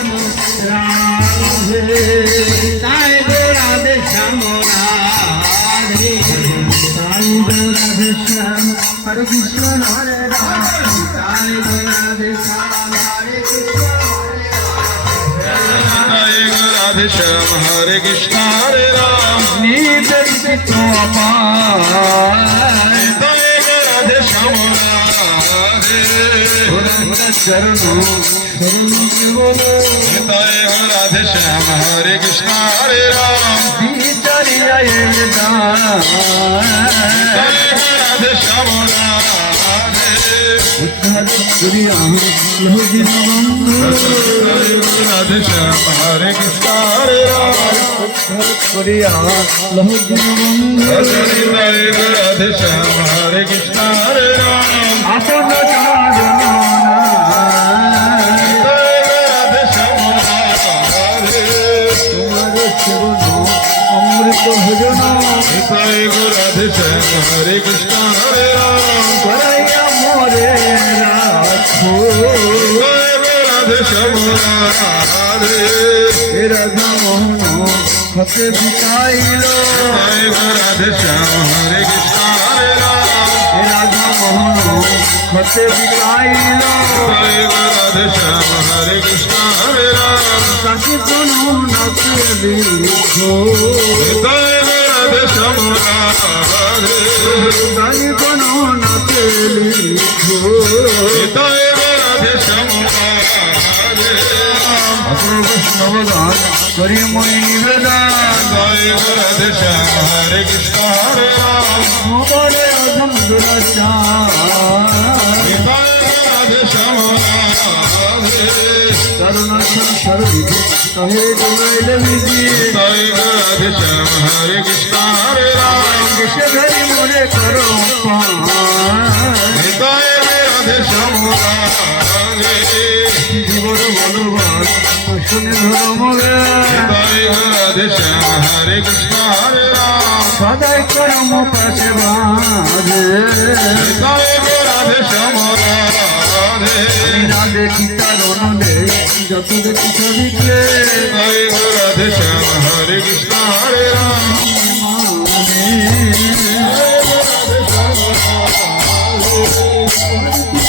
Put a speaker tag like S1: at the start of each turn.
S1: শ্যাম রাধে তাই গো রাধে শ্যাম রাধে তাই গো রাধে চরণ শরণ কেবল
S2: জয় গো রাধে শ্যাম হরে কৃষ্ণ হরে রাম
S1: বিচারিয়া এই দান
S2: জয় গো রাধে শ্যাম রাধে
S1: উদ্ধার করিয়া চরণ অমৃত ভজন।
S2: জয় গো রাধে শ্যাম। হরে কৃষ্ণ হরে রাম।
S1: করাইয়া মোরে রাখো।
S2: জয় গো রাধে শ্যাম রাধে।
S1: মোহন হতে বিকাইল
S2: রাধে হরে কৃষ্ণ।
S1: হতে বিকাইল
S2: জয় গো রাধে শ্যাম হরে কৃষ্ণ হরে রাম
S1: তাকে কোনো নাচে লিখো
S2: জয় গো রাধে শ্যাম রাধে
S1: তাই কোনো নাচে লিখো
S2: জয় গো রাধে শ্যাম রাধে
S1: অপূর্ব বৈষ্ণবদান করি মই নিবেদন
S2: জয় গো রাধে শ্যাম গো রাধে শ্যাম হরে কৃষ্ণ হরে রাম
S1: দেশে ধরি মোরে করো
S2: জয় গো রাধে শ্যাম রাধে
S1: জীবন বলবান শুনে ধরো মোরে
S2: জয় গো রাধে শ্যাম হরে কৃষ্ণ হরে রাম
S1: সদাই করম পাশে বাঁধে
S2: রাধে শ্যাম রাধে
S1: না দেখি তার অনলে। যত দেখি ছবিকে
S2: Yeah.